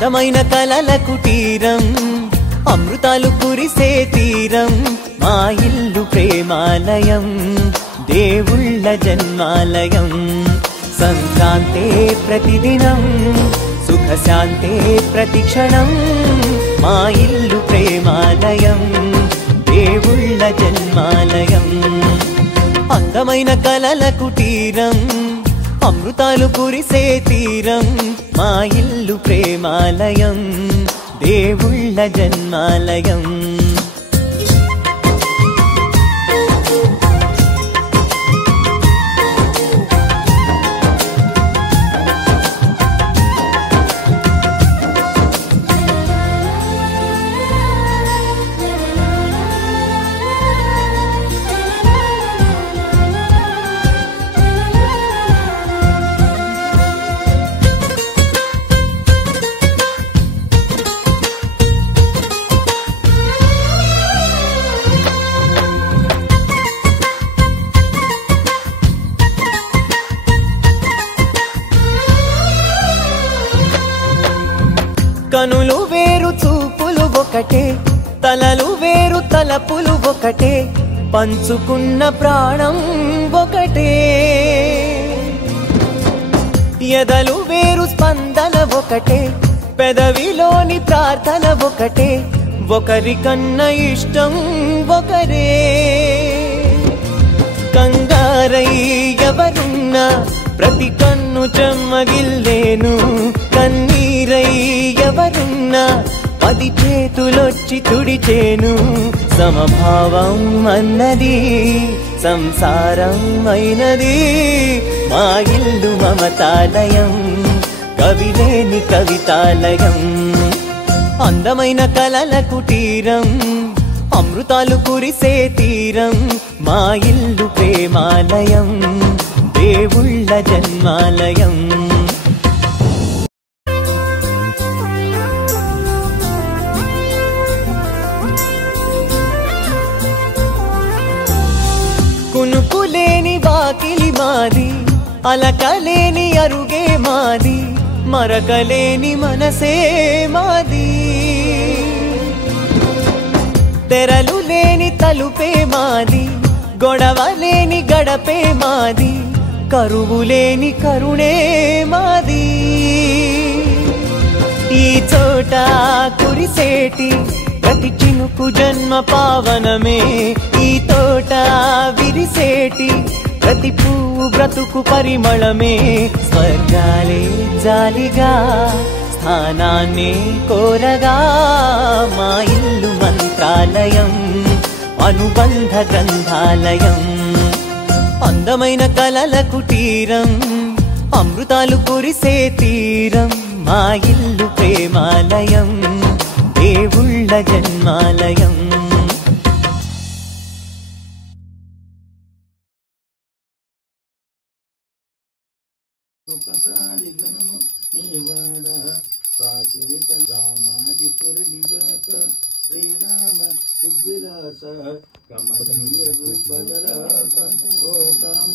అందమైన కలల కుటీరం అమృతాలు కురిసే తీరం మా ఇల్లు ప్రేమాలయం దేవుళ్ళ జన్మాలయం సంక్రాంతే ప్రతిదినం సుఖశాంతే ప్రతిక్షణం మా ఇల్లు ప్రేమాలయం దేవుళ్ళ జన్మాలయం అందమైన కలల కుటీరం అమృతాలు కురిసే తీరం మా ఇల్లు ప్రేమాలయం దేవుళ్ళ జన్మాలయం కనులు వేరు చూపులు ఒకటే తలలు వేరు తలపులు ఒకటే పంచుకున్న ప్రాణం ఒకటే ఎదలు వేరు స్పందన ఒకటే పెదవిలోని ప్రార్థన ఒకటే ఒకరికన్నా ఇష్టం ఒకరే కంగారై ఎవరున్నా ప్రతి కన్ను చెమ్మగిల్లేను కన్నీరై ఎవరున్నా 10 చేతులొచ్చి తుడిచేను సమభావం అన్నది సంసారం అయినది మా ఇల్లు మమతాలయం కవిలేని కవితాలయం అందమైన కలల కుటీరం అమృతాలు కురిసే తీరం మా ఇల్లు ప్రేమాలయం దేవుళ్ళ జన్మాలయం కునుకులేని వాకిలి మాది అలకలేని అరుగే మాది మరకలేని మనసే మాది తెరలు లేని తలుపే మాది గొడవ లేని గడపే మాది కరువు లేని కరుణే మాది ఈ చోట కురిసేటి ప్రతి చినుకు జన్మ పావనమే ఈ తోట విరిసేటి ప్రతి పువ్వు బ్రతుకు పరిమళమే స్వర్గాలే జాలిగా స్థానాన్ని కోరగా మా ఇల్లు మంత్రాలయం అనుబంధ గ్రంథాలయం అందమైన కలల కుటీరం అమృతాలు కురిసే తీరం మా ఇల్లు ప్రేమాలయం దేవుళ్ళ జన్మాలయం ఒకసారి గనుము నీవాడ సాకేత రామాది పురనివాస శ్రీరామ సిద్ధిరాస కమనీయ రూపధరాస ఓ కామ